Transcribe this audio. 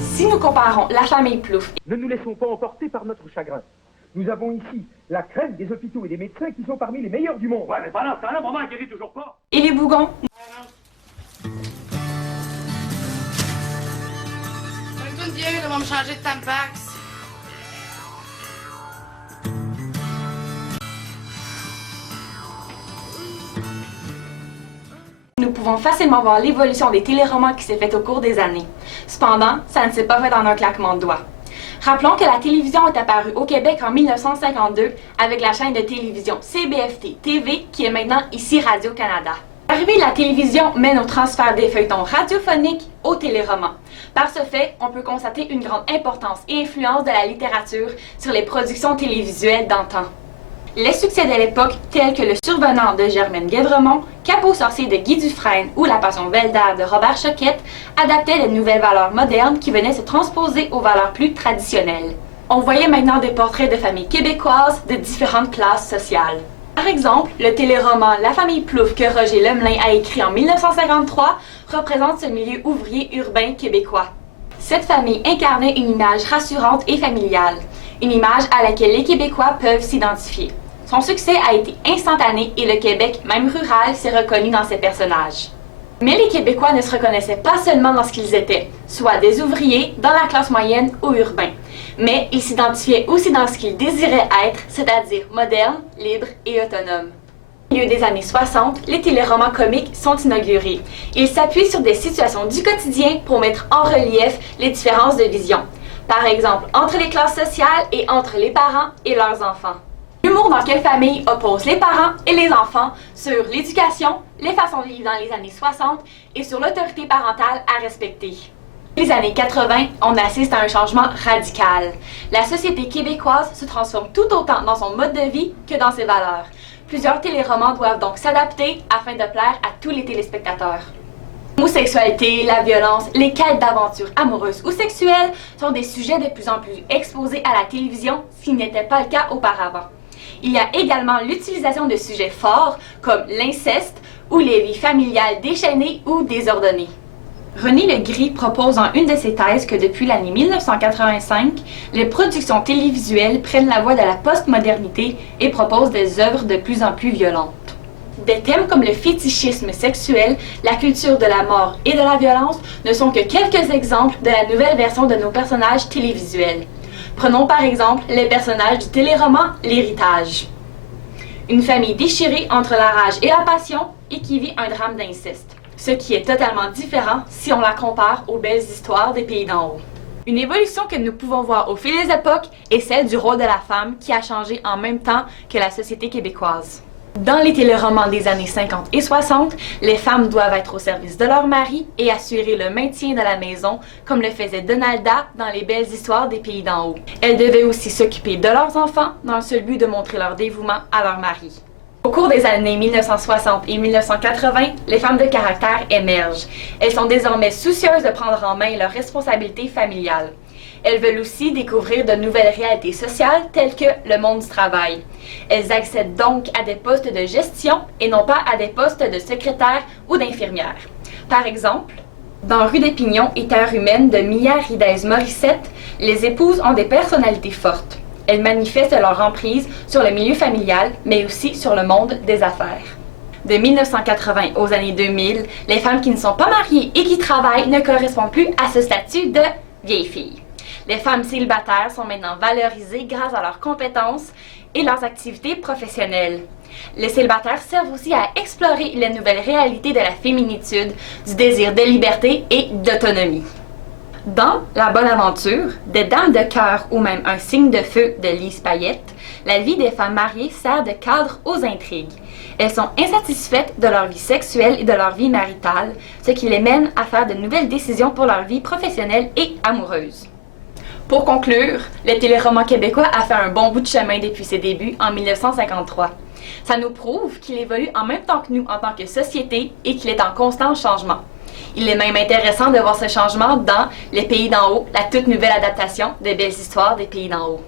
Si nous comparons la famille Plouffe... Ne nous laissons pas emporter par notre chagrin. Nous avons ici la crème des hôpitaux et des médecins qui sont parmi les meilleurs du monde. Ouais, mais pendant ce temps-là, maman guérit toujours pas. Et les Bougons... Une vieux, là, va me changer de Tampax. Nous pouvons facilement voir l'évolution des téléromans qui s'est faite au cours des années. Cependant, ça ne s'est pas fait en un claquement de doigts. Rappelons que la télévision est apparue au Québec en 1952 avec la chaîne de télévision CBFT TV qui est maintenant ici Radio-Canada. L'arrivée de la télévision mène au transfert des feuilletons radiophoniques au téléroman. Par ce fait, on peut constater une grande importance et influence de la littérature sur les productions télévisuelles d'antan. Les succès de l'époque, tels que Le Survenant de Germaine Guévremont, Capot sorcier de Guy Dufresne ou La Passion Velder de Robert Choquette, adaptaient de nouvelles valeurs modernes qui venaient se transposer aux valeurs plus traditionnelles. On voyait maintenant des portraits de familles québécoises de différentes classes sociales. Par exemple, le téléroman La famille Plouffe que Roger Lemelin a écrit en 1953 représente ce milieu ouvrier urbain québécois. Cette famille incarnait une image rassurante et familiale, une image à laquelle les Québécois peuvent s'identifier. Son succès a été instantané et le Québec, même rural, s'est reconnu dans ses personnages. Mais les Québécois ne se reconnaissaient pas seulement dans ce qu'ils étaient, soit des ouvriers, dans la classe moyenne ou urbain, mais ils s'identifiaient aussi dans ce qu'ils désiraient être, c'est-à-dire modernes, libres et autonomes. Au milieu des années 60, les téléromans comiques sont inaugurés. Ils s'appuient sur des situations du quotidien pour mettre en relief les différences de vision. Par exemple, entre les classes sociales et entre les parents et leurs enfants. L'humour dans Quelle famille oppose les parents et les enfants sur l'éducation, les façons de vivre dans les années 60 et sur l'autorité parentale à respecter. Dans les années 80, on assiste à un changement radical. La société québécoise se transforme tout autant dans son mode de vie que dans ses valeurs. Plusieurs téléromans doivent donc s'adapter afin de plaire à tous les téléspectateurs. L'homosexualité, la violence, les quêtes d'aventures amoureuses ou sexuelles sont des sujets de plus en plus exposés à la télévision, ce qui n'était pas le cas auparavant. Il y a également l'utilisation de sujets forts comme l'inceste ou les vies familiales déchaînées ou désordonnées. René Legris propose en une de ses thèses que depuis l'année 1985, les productions télévisuelles prennent la voie de la postmodernité et proposent des œuvres de plus en plus violentes. Des thèmes comme le fétichisme sexuel, la culture de la mort et de la violence ne sont que quelques exemples de la nouvelle version de nos personnages télévisuels. Prenons par exemple les personnages du téléroman L'Héritage. Une famille déchirée entre la rage et la passion et qui vit un drame d'inceste. Ce qui est totalement différent si on la compare aux belles histoires des pays d'en haut. Une évolution que nous pouvons voir au fil des époques est celle du rôle de la femme qui a changé en même temps que la société québécoise. Dans les téléromans des années 50 et 60, les femmes doivent être au service de leur mari et assurer le maintien de la maison, comme le faisait Donalda dans les belles histoires des pays d'en haut. Elles devaient aussi s'occuper de leurs enfants dans le seul but de montrer leur dévouement à leur mari. Au cours des années 1960 et 1980, les femmes de caractère émergent. Elles sont désormais soucieuses de prendre en main leurs responsabilités familiales. Elles veulent aussi découvrir de nouvelles réalités sociales telles que le monde du travail. Elles accèdent donc à des postes de gestion et non pas à des postes de secrétaire ou d'infirmière. Par exemple, dans Rue des Pignons et Terre humaine de Mia Ridez Morissette, les épouses ont des personnalités fortes. Elles manifestent leur emprise sur le milieu familial, mais aussi sur le monde des affaires. De 1980 aux années 2000, les femmes qui ne sont pas mariées et qui travaillent ne correspondent plus à ce statut de vieille fille. Les femmes célibataires sont maintenant valorisées grâce à leurs compétences et leurs activités professionnelles. Les célibataires servent aussi à explorer les nouvelles réalités de la féminitude, du désir de liberté et d'autonomie. Dans La Bonne Aventure, des Dames de cœur ou même Un signe de feu de Lise Payette, la vie des femmes mariées sert de cadre aux intrigues. Elles sont insatisfaites de leur vie sexuelle et de leur vie maritale, ce qui les mène à faire de nouvelles décisions pour leur vie professionnelle et amoureuse. Pour conclure, le téléroman québécois a fait un bon bout de chemin depuis ses débuts en 1953. Ça nous prouve qu'il évolue en même temps que nous en tant que société et qu'il est en constant changement. Il est même intéressant de voir ce changement dans Les Pays d'en haut, la toute nouvelle adaptation des belles histoires des Pays d'en haut.